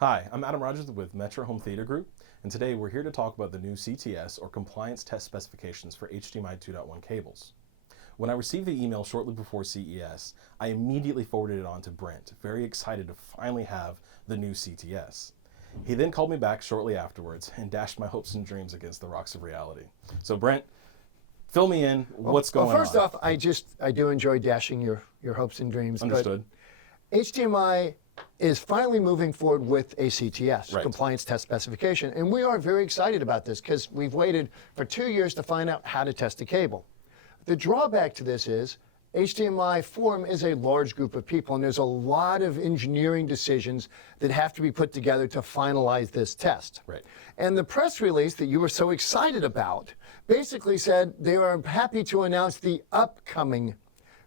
Hi, I'm Adam Rogers with Metra Home Theater Group, and today we're here to talk about the new CTS, or Compliance Test Specifications for HDMI 2.1 cables. When I received the email shortly before CES, I immediately forwarded it on to Brent, very excited to finally have the new CTS. He then called me back shortly afterwards and dashed my hopes and dreams against the rocks of reality. So Brent, fill me in, what's going on? Well, first off, I do enjoy dashing your hopes and dreams. Understood. But HDMI is finally moving forward with a CTS, Right. Compliance Test Specification, and we are very excited about this because we've waited for 2 years to find out how to test a cable. The drawback to this is HDMI Forum is a large group of people, and there's a lot of engineering decisions that have to be put together to finalize this test. Right. And the press release that you were so excited about basically said they are happy to announce the upcoming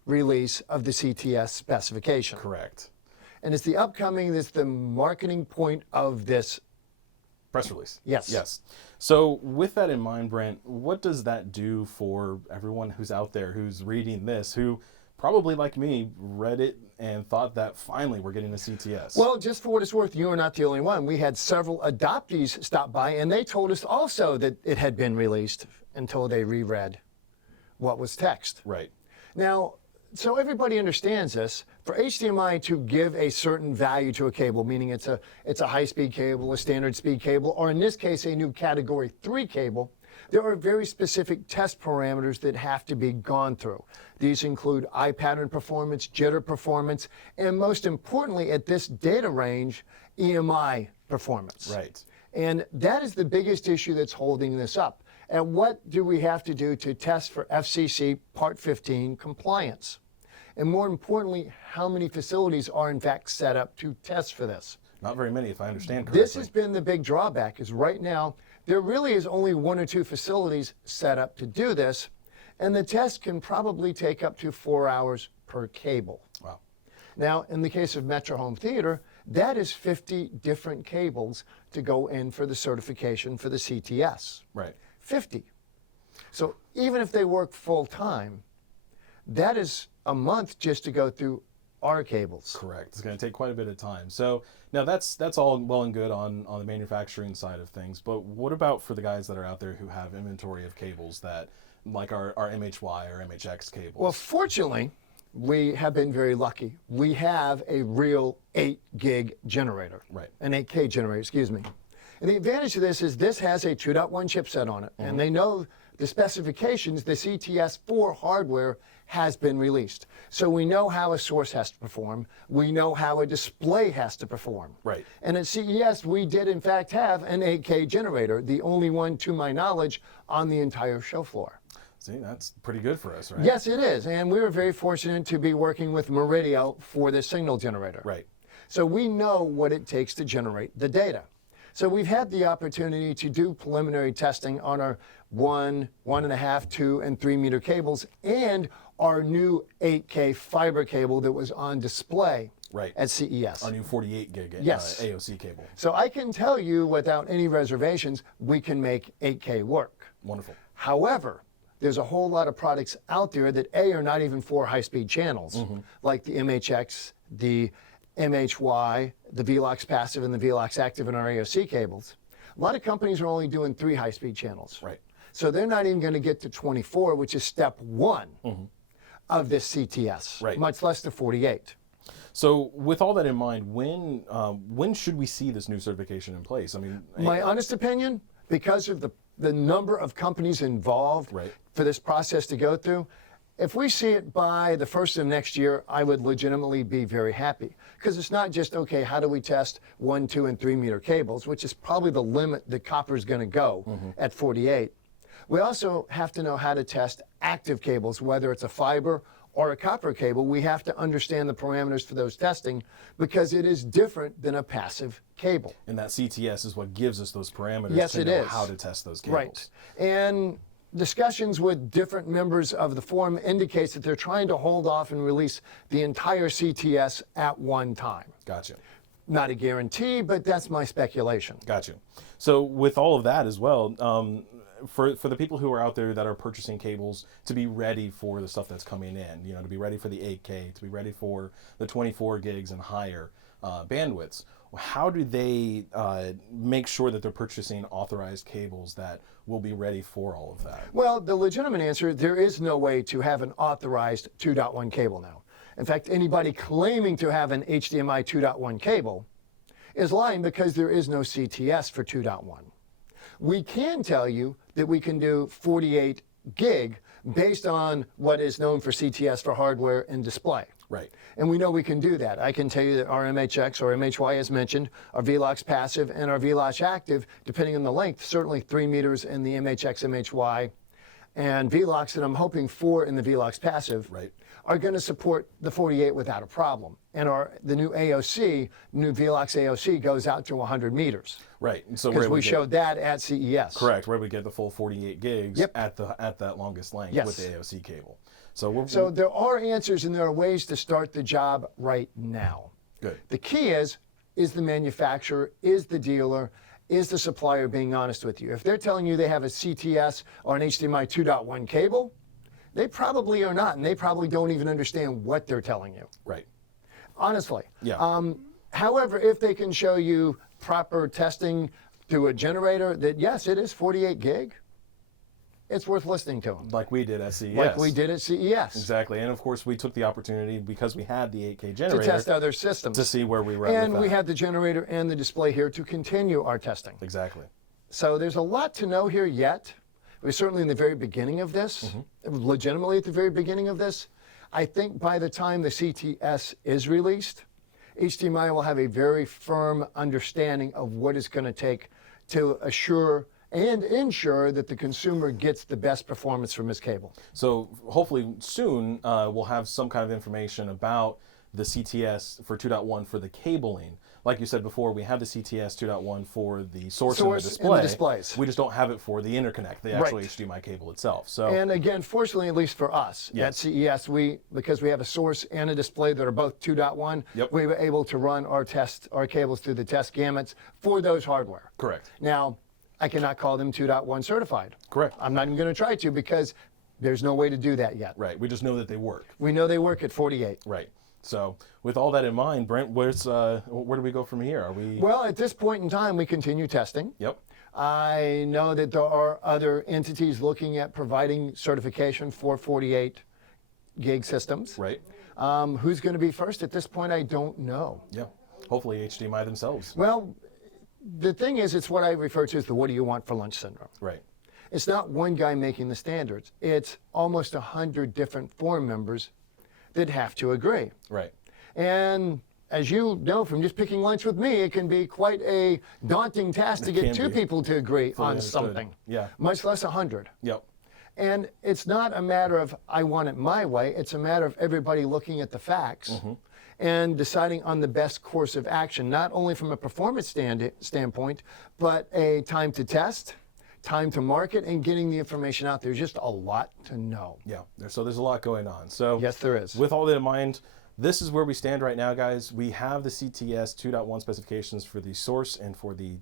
release of the CTS specification. Correct. And it's the upcoming, that's the marketing point of this Press release. Yes. Yes. So with that in mind, Brent, what does that do for everyone who's out there who's reading this, who probably like me read it and thought that finally we're getting a CTS? Well, just for what it's worth, you are not the only one. We had several adoptees stop by, and they told us also that it had been released until they reread what was text. Right. Now, so everybody understands this. For HDMI to give a certain value to a cable, meaning it's a high-speed cable, a standard speed cable, or in this case, a new Category 3 cable, there are very specific test parameters that have to be gone through. These include eye pattern performance, jitter performance, and most importantly, at this data range, EMI performance. Right. And that is the biggest issue that's holding this up. And what do we have to do to test for FCC Part 15 compliance? And more importantly, how many facilities are in fact set up to test for this? Not very many, if I understand correctly. This has been the big drawback, is right now, there really is only 1 or 2 facilities set up to do this, and the test can probably take up to 4 hours per cable. Wow. Now, in the case of Metra Home Theater, that is 50 different cables to go in for the certification for the CTS. Right. 50. So even if they work full time, that is a month just to go through our cables. Correct. It's going to take quite a bit of time. So now that's all well and good on the manufacturing side of things, but what about for the guys that are out there who have inventory of cables that, like our MHY or MHX cables? Well, fortunately, we have been very lucky. We have a real 8 gig generator. Right. An 8K generator, excuse me. And the advantage of this is this has a 2.1 chipset on it, and they know the specifications, the CTS4 hardware has been released. So we know how a source has to perform. We know how a display has to perform. Right. And at CES, we did in fact have an 8K generator, the only one to my knowledge on the entire show floor. See, that's pretty good for us, right? Yes, it is. And we were very fortunate to be working with Meridio for the signal generator. Right. So we know what it takes to generate the data. So we've had the opportunity to do preliminary testing on our 1, 1.5, 2, and 3 meter cables and our new 8K fiber cable that was on display Right. at CES. Our new 48 gig Yes. AOC cable. So I can tell you without any reservations, we can make 8K work. Wonderful. However, there's a whole lot of products out there that are not even for high-speed channels, like the MHX, the MHY, the VLOX passive, and the VLOX active in our AOC cables. A lot of companies are only doing 3 high-speed channels. Right. So they're not even going to get to 24, which is step 1 of this CTS, Right. much less the 48. So with all that in mind, when should we see this new certification in place? I mean, My honest opinion, because of the number of companies involved Right. for this process to go through, if we see it by the first of next year, I would legitimately be very happy. Because it's not just, okay, how do we test 1, 2, and 3 meter cables, which is probably the limit that copper is going to go at 48. We also have to know how to test active cables, whether it's a fiber or a copper cable. We have to understand the parameters for those testing because it is different than a passive cable. and that CTS is what gives us those parameters Yes, to it know is. how to test those cables. Right. And discussions with different members of the forum indicates that they're trying to hold off and release the entire CTS at one time. Gotcha. Not a guarantee, but that's my speculation. Gotcha. So with all of that as well, for the people who are out there that are purchasing cables to be ready for the stuff that's coming in, to be ready for the 8K, to be ready for the 24 gigs and higher, bandwidths. How do they make sure that they're purchasing authorized cables that will be ready for all of that? Well, the legitimate answer, there is no way to have an authorized 2.1 cable now. In fact, anybody claiming to have an HDMI 2.1 cable is lying because there is no CTS for 2.1. We can tell you that we can do 48 gig based on what is known for CTS for hardware and display. Right. And we know we can do that. I can tell you that our MHX or MHY as mentioned, our VLOX passive and our VLOX active, depending on the length, certainly 3 meters in the MHX, MHY, and VLOX that I'm hoping for in the VLOX passive, right, are going to support the 48 without a problem. And the new AOC, new VLOX AOC goes out to 100 meters. Right. And so because we showed that at CES. Correct. Where we get the full 48 gigs yep. at that longest length yes. with the AOC cable. So there are answers and there are ways to start the job right now. Good. The key is the manufacturer, is the dealer, is the supplier being honest with you? If they're telling you they have a CTS or an HDMI 2.1 cable, they probably are not, and they probably don't even understand what they're telling you. Right. Honestly. Yeah. However, if they can show you proper testing through a generator that, yes, it is 48 gig, it's worth listening to them. Like we did at CES. Like we did at CES. Exactly. And of course, we took the opportunity, because we had the 8K generator, to test other systems. To see where we were at. And we had the generator and the display here to continue our testing. Exactly. So there's a lot to know here yet. We're certainly in the very beginning of this, legitimately at the very beginning of this. I think by the time the CTS is released, HDMI will have a very firm understanding of what it's going to take to assure and ensure that the consumer gets the best performance from his cable. So hopefully soon we'll have some kind of information about the CTS for 2.1 for the cabling. Like you said before, we have the CTS 2.1 for the source and the display. And the displays. We just don't have it for the interconnect, the actual HDMI cable itself. So, and again, fortunately, at least for us, at CES, because we have a source and a display that are both 2.1, we were able to run our cables through the test gamuts for those hardware. Correct. Now, I cannot call them 2.1 certified. Correct. I'm not even going to try to, because there's no way to do that yet. Right. We just know that they work. We know they work at 48. Right. So with all that in mind, Brent, where do we go from here? Are we? Well, at this point in time, we continue testing. Yep. I know that there are other entities looking at providing certification for 48 gig systems. Right. Who's going to be first at this point, I don't know. Yeah. Hopefully HDMI themselves. Well, the thing is, it's what I refer to as the what do you want for lunch syndrome. Right. It's not one guy making the standards. It's almost 100 different forum members that have to agree. Right. And as you know from just picking lunch with me, it can be quite a daunting task to get two people to agree on something. Yeah. Much less 100. Yep. And it's not a matter of I want it my way. It's a matter of everybody looking at the facts and deciding on the best course of action, not only from a performance standpoint, but a time to test, time to market, and getting the information out. There's just a lot to know. Yeah, so there's a lot going on. So yes, there is. With all that in mind, this is where we stand right now, guys. We have the CTS 2.1 specifications for the source and for the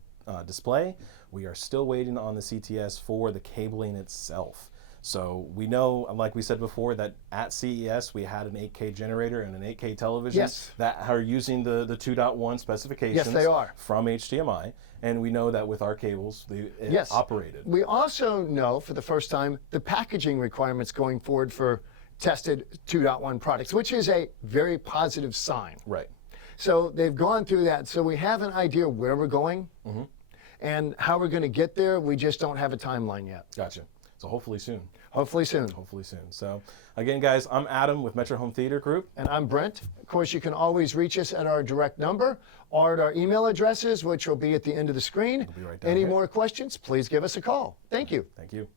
display. We are still waiting on the CTS for the cabling itself. So we know, like we said before, that at CES we had an 8K generator and an 8K television that are using the 2.1 specifications yes, they are. From HDMI. And we know that with our cables, it operated. We also know for the first time the packaging requirements going forward for tested 2.1 products, which is a very positive sign. Right. So they've gone through that. So we have an idea where we're going and how we're going to get there. We just don't have a timeline yet. Gotcha. So hopefully soon. Hopefully soon. Hopefully soon. So again, guys, I'm Adam with Metra Home Theater Group. And I'm Brent. Of course, you can always reach us at our direct number or at our email addresses, which will be at the end of the screen. It'll be right down Any here. more questions, please give us a call. Thank you. Thank you.